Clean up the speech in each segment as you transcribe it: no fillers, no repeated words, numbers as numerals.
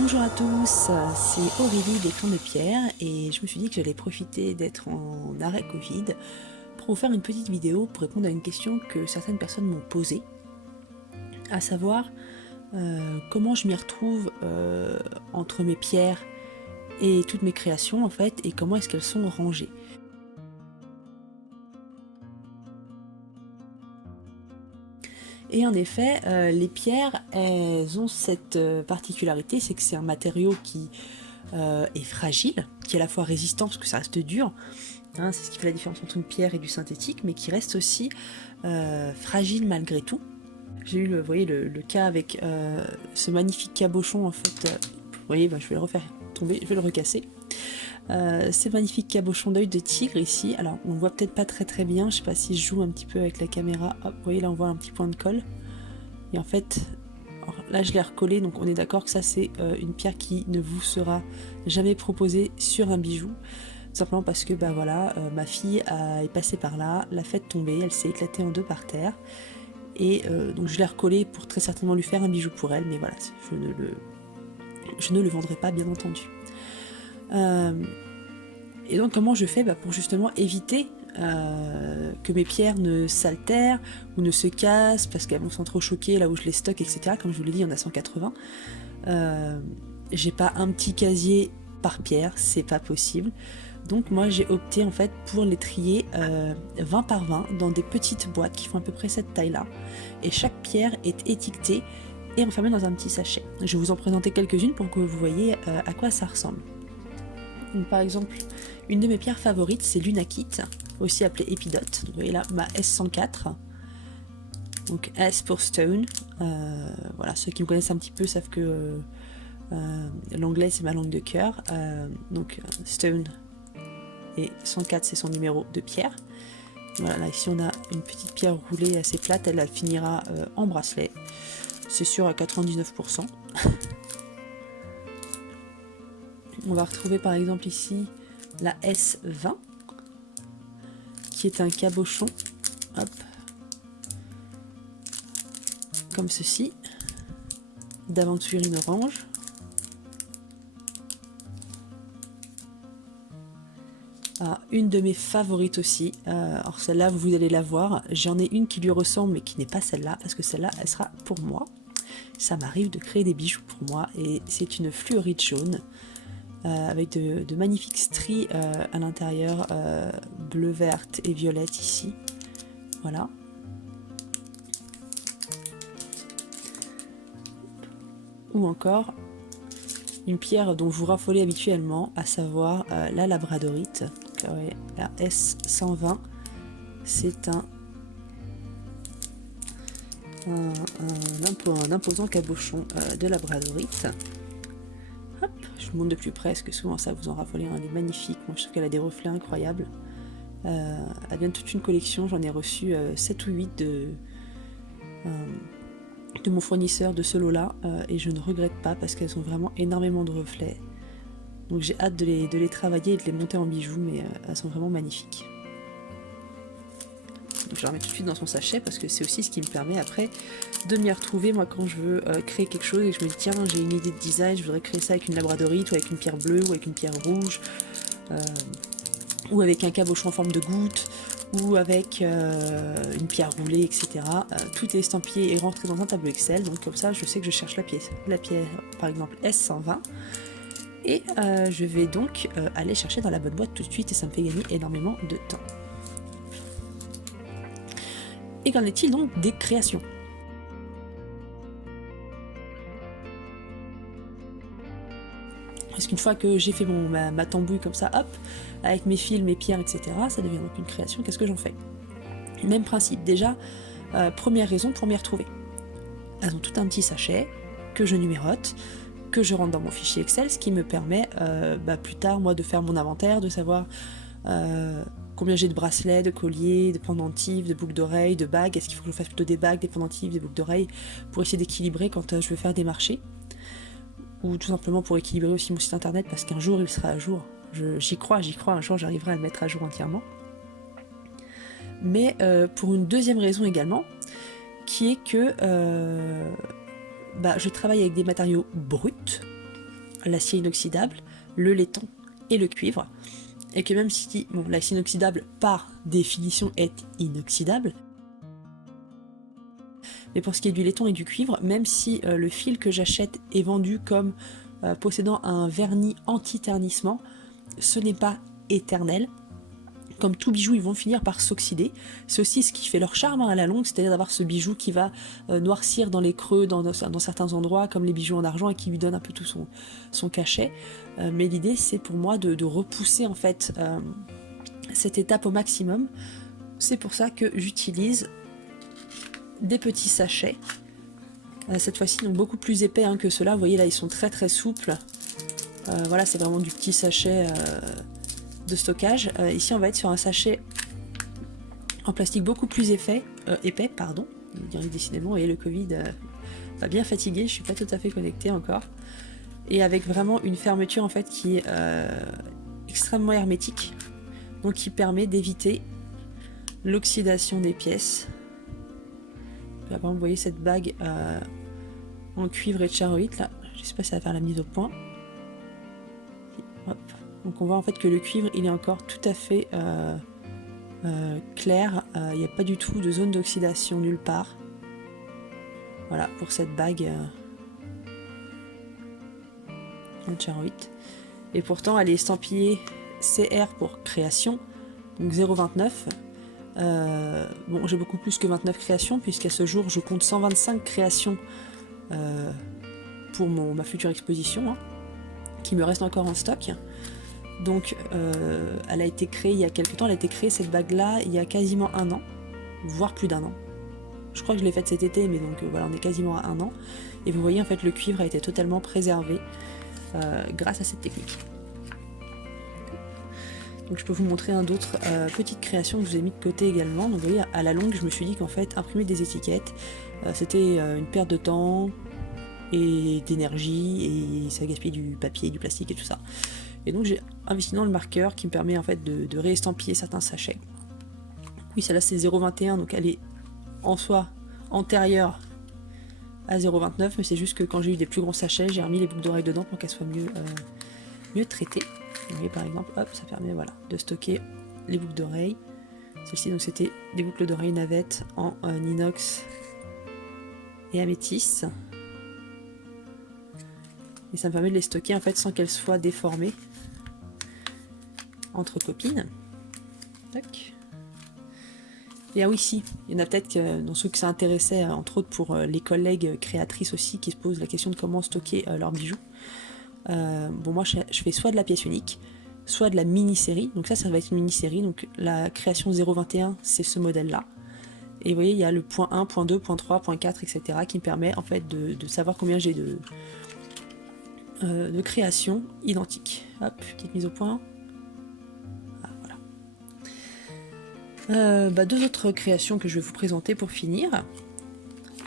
Bonjour à tous, c'est Aurélie des Plans de Pierre et je me suis dit que j'allais profiter d'être en arrêt Covid pour vous faire une petite vidéo pour répondre à une question que certaines personnes m'ont posée, à savoir comment je m'y retrouve entre mes pierres et toutes mes créations en fait et comment est-ce qu'elles sont rangées. Et en effet, les pierres, elles ont cette particularité, c'est que c'est un matériau qui est fragile, qui est à la fois résistant parce que ça reste dur, hein, c'est ce qui fait la différence entre une pierre et du synthétique, mais qui reste aussi fragile malgré tout. J'ai eu vous voyez, le cas avec ce magnifique cabochon en fait, vous voyez, je vais le refaire tomber, je vais le recasser. Ces magnifiques cabochons d'œil de tigre ici, alors on ne voit peut-être pas très bien, je sais pas si je joue un petit peu avec la caméra, hop, vous voyez là on voit un petit point de colle, et en fait, là je l'ai recollé, donc on est d'accord que ça c'est une pierre qui ne vous sera jamais proposée sur un bijou, simplement parce que voilà, ma fille est passée par là, l'a fait tomber, elle s'est éclatée en deux par terre, et donc je l'ai recollé pour très certainement lui faire un bijou pour elle, mais voilà, je ne le vendrai pas bien entendu. Et donc comment je fais pour justement éviter que mes pierres ne s'altèrent ou ne se cassent parce qu'elles vont s'entrechoquer là où je les stocke, etc. Comme je vous l'ai dit, il y en a 180. J'ai pas un petit casier par pierre, c'est pas possible. Donc moi j'ai opté en fait pour les trier 20 par 20 dans des petites boîtes qui font à peu près cette taille là. Et chaque pierre est étiquetée et enfermée dans un petit sachet. Je vais vous en présenter quelques-unes pour que vous voyez à quoi ça ressemble. Donc, par exemple, une de mes pierres favorites, c'est l'Unakite, aussi appelée Épidote. Vous voyez là, ma S104. Donc S pour Stone. Voilà, ceux qui me connaissent un petit peu savent que l'anglais c'est ma langue de cœur. Donc Stone et 104 c'est son numéro de pierre. Voilà, là ici on a une petite pierre roulée assez plate, elle finira en bracelet. C'est sûr à 99%. On va retrouver par exemple ici la S20 qui est un cabochon, hop, comme ceci, d'aventurine orange. Ah, une de mes favorites aussi, alors celle-là vous allez la voir, j'en ai une qui lui ressemble mais qui n'est pas celle-là, parce que celle-là elle sera pour moi. Ça m'arrive de créer des bijoux pour moi et c'est une fluorite jaune. Avec de magnifiques stries à l'intérieur, bleu, verte et violette ici. Voilà. Ou encore une pierre dont vous raffolez habituellement, à savoir la labradorite. Donc, la S120, c'est un imposant cabochon de labradorite. Hop, je vous montre de plus près parce que souvent ça vous en raffole, elle est magnifique. Moi je trouve qu'elle a des reflets incroyables. Elle vient de toute une collection, j'en ai reçu 7 ou 8 de mon fournisseur de ce lot là et je ne regrette pas parce qu'elles ont vraiment énormément de reflets. Donc j'ai hâte de les travailler et de les monter en bijoux, mais elles sont vraiment magnifiques. Donc je la remets tout de suite dans son sachet parce que c'est aussi ce qui me permet après de m'y retrouver moi quand je veux créer quelque chose et que je me dis tiens j'ai une idée de design, je voudrais créer ça avec une labradorite ou avec une pierre bleue ou avec une pierre rouge ou avec un cabochon en forme de goutte ou avec une pierre roulée, etc. Tout est estampillé et rentré dans un tableau Excel, donc comme ça je sais que je cherche la pierre par exemple S120 et je vais donc aller chercher dans la bonne boîte tout de suite et ça me fait gagner énormément de temps. Et qu'en est-il donc des créations? Parce qu'une fois que j'ai fait ma tambouille comme ça, hop, avec mes fils, mes pierres, etc., ça devient donc une création, qu'est-ce que j'en fais? Même principe, déjà, première raison pour m'y retrouver. Elles ont tout un petit sachet que je numérote, que je rentre dans mon fichier Excel, ce qui me permet plus tard, moi, de faire mon inventaire, de savoir combien j'ai de bracelets, de colliers, de pendentifs, de boucles d'oreilles, de bagues, est-ce qu'il faut que je fasse plutôt des bagues, des pendentifs, des boucles d'oreilles, pour essayer d'équilibrer quand je veux faire des marchés, ou tout simplement pour équilibrer aussi mon site internet, parce qu'un jour il sera à jour, j'y crois, un jour j'arriverai à le mettre à jour entièrement. Mais pour une deuxième raison également, qui est que je travaille avec des matériaux bruts, l'acier inoxydable, le laiton et le cuivre, et que même si bon, l'acier inoxydable par définition est inoxydable, mais pour ce qui est du laiton et du cuivre, même si le fil que j'achète est vendu comme possédant un vernis anti-ternissement, ce n'est pas éternel. Comme tout bijou, ils vont finir par s'oxyder. C'est aussi ce qui fait leur charme à la longue, c'est-à-dire d'avoir ce bijou qui va noircir dans les creux, dans certains endroits, comme les bijoux en argent, et qui lui donne un peu tout son cachet. Mais l'idée, c'est pour moi de repousser en fait cette étape au maximum. C'est pour ça que j'utilise des petits sachets. Cette fois-ci, donc beaucoup plus épais que ceux-là. Vous voyez là, ils sont très très souples. Voilà, c'est vraiment du petit sachet de stockage. Ici, on va être sur un sachet en plastique beaucoup plus épais, pardon. Je dirais décidément, et le Covid va bien fatiguer, je suis pas tout à fait connectée encore. Et avec vraiment une fermeture en fait qui est extrêmement hermétique, donc qui permet d'éviter l'oxydation des pièces. Là, par exemple, vous voyez cette bague en cuivre et de charoïte là, je sais pas si ça va faire la mise au point. Hop. Donc on voit en fait que le cuivre il est encore tout à fait clair, il n'y a pas du tout de zone d'oxydation nulle part. Voilà pour cette bague en charoïte. Et pourtant elle est estampillée CR pour création, donc 0,29. Bon, j'ai beaucoup plus que 29 créations puisqu'à ce jour je compte 125 créations pour ma future exposition qui me reste encore en stock. Donc elle a été créée il y a quelques temps, elle a été créée cette bague là il y a quasiment un an, voire plus d'un an. Je crois que je l'ai faite cet été, mais donc voilà, on est quasiment à un an. Et vous voyez en fait le cuivre a été totalement préservé grâce à cette technique. Donc je peux vous montrer d'autres petites créations que je vous ai mis de côté également. Donc vous voyez, à la longue, je me suis dit qu'en fait, imprimer des étiquettes, c'était une perte de temps et d'énergie, et ça gaspillait du papier, du plastique et tout ça. Et donc j'ai investi dans le marqueur qui me permet en fait de réestampiller certains sachets. Oui, celle-là c'est 0,21, donc elle est en soi antérieure à 0,29, mais c'est juste que quand j'ai eu des plus gros sachets, j'ai remis les boucles d'oreilles dedans pour qu'elles soient mieux traitées. Vous voyez par exemple, hop, ça permet voilà, de stocker les boucles d'oreilles. Celle-ci donc c'était des boucles d'oreilles navettes en inox et améthyste. Et ça me permet de les stocker en fait sans qu'elles soient déformées entre copines. Tac. Et ah oui, si, il y en a peut-être que dans ceux que ça intéressait, entre autres pour les collègues créatrices aussi, qui se posent la question de comment stocker leurs bijoux. Bon, moi je fais soit de la pièce unique, soit de la mini-série. Donc ça va être une mini-série. Donc la création 0,21, c'est ce modèle-là. Et vous voyez, il y a le point 1, point 2, point 3, point 4, etc. qui me permet en fait de savoir combien j'ai de créations identiques. Hop, petite mise au point. Ah, voilà. Deux autres créations que je vais vous présenter pour finir.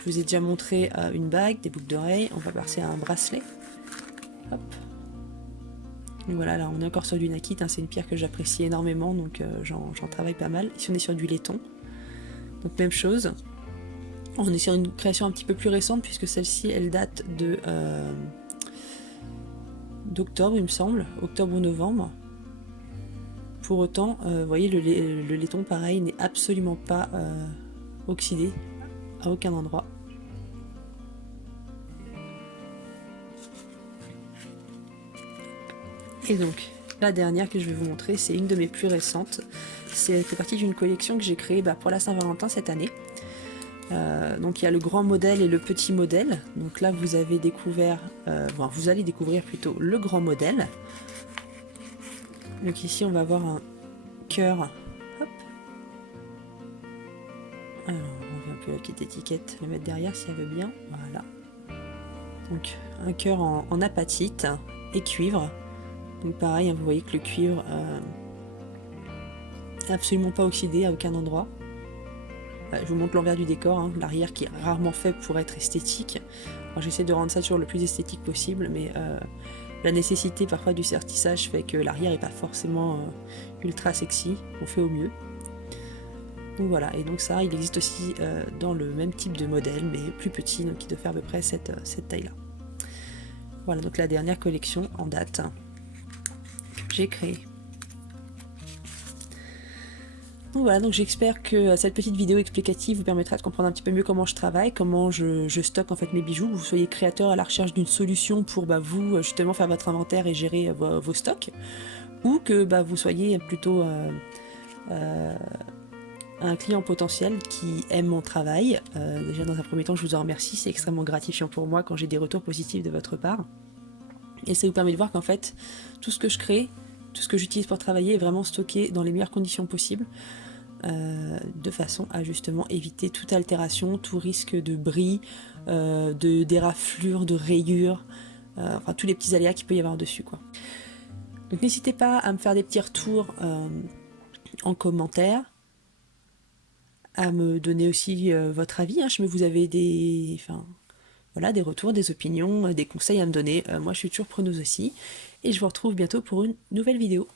Je vous ai déjà montré une bague, des boucles d'oreilles. On va passer à un bracelet. Hop. Donc voilà, là on est encore sur du nakite, c'est une pierre que j'apprécie énormément, donc j'en travaille pas mal. Ici on est sur du laiton, donc même chose. On est sur une création un petit peu plus récente puisque celle-ci elle date d'octobre il me semble, octobre ou novembre. Pour autant, vous voyez le laiton pareil n'est absolument pas oxydé à aucun endroit. Et donc, la dernière que je vais vous montrer, c'est une de mes plus récentes. C'est partie d'une collection que j'ai créée pour la Saint-Valentin cette année. Donc il y a le grand modèle et le petit modèle. Donc là, vous avez découvert, vous allez découvrir plutôt le grand modèle. Donc ici, on va avoir un cœur. Hop. Alors, on va un peu la petite étiquette, la mettre derrière si elle veut bien. Voilà. Donc un cœur en apatite et cuivre. Donc pareil, vous voyez que le cuivre n'est absolument pas oxydé à aucun endroit. Je vous montre l'envers du décor, l'arrière qui est rarement fait pour être esthétique. J'essaie de rendre ça toujours le plus esthétique possible, mais la nécessité parfois du sertissage fait que l'arrière n'est pas forcément ultra sexy, on fait au mieux. Donc voilà, et donc ça, il existe aussi dans le même type de modèle, mais plus petit, donc qui doit faire à peu près cette taille-là. Voilà, donc la dernière collection en date que j'ai créée. Donc voilà, donc j'espère que cette petite vidéo explicative vous permettra de comprendre un petit peu mieux comment je travaille, comment je stocke en fait mes bijoux, que vous soyez créateur à la recherche d'une solution pour vous justement faire votre inventaire et gérer vos stocks, ou que vous soyez plutôt un client potentiel qui aime mon travail. Déjà dans un premier temps, je vous en remercie, c'est extrêmement gratifiant pour moi quand j'ai des retours positifs de votre part. Et ça vous permet de voir qu'en fait, tout ce que je crée, tout ce que j'utilise pour travailler est vraiment stocké dans les meilleures conditions possibles, de façon à justement éviter toute altération, tout risque de bris, d'éraflure, de rayures, enfin tous les petits aléas qu'il peut y avoir dessus, quoi. Donc n'hésitez pas à me faire des petits retours en commentaire, à me donner aussi votre avis, hein. Je me vous avez des retours, des opinions, des conseils à me donner. Moi je suis toujours preneuse aussi, et je vous retrouve bientôt pour une nouvelle vidéo.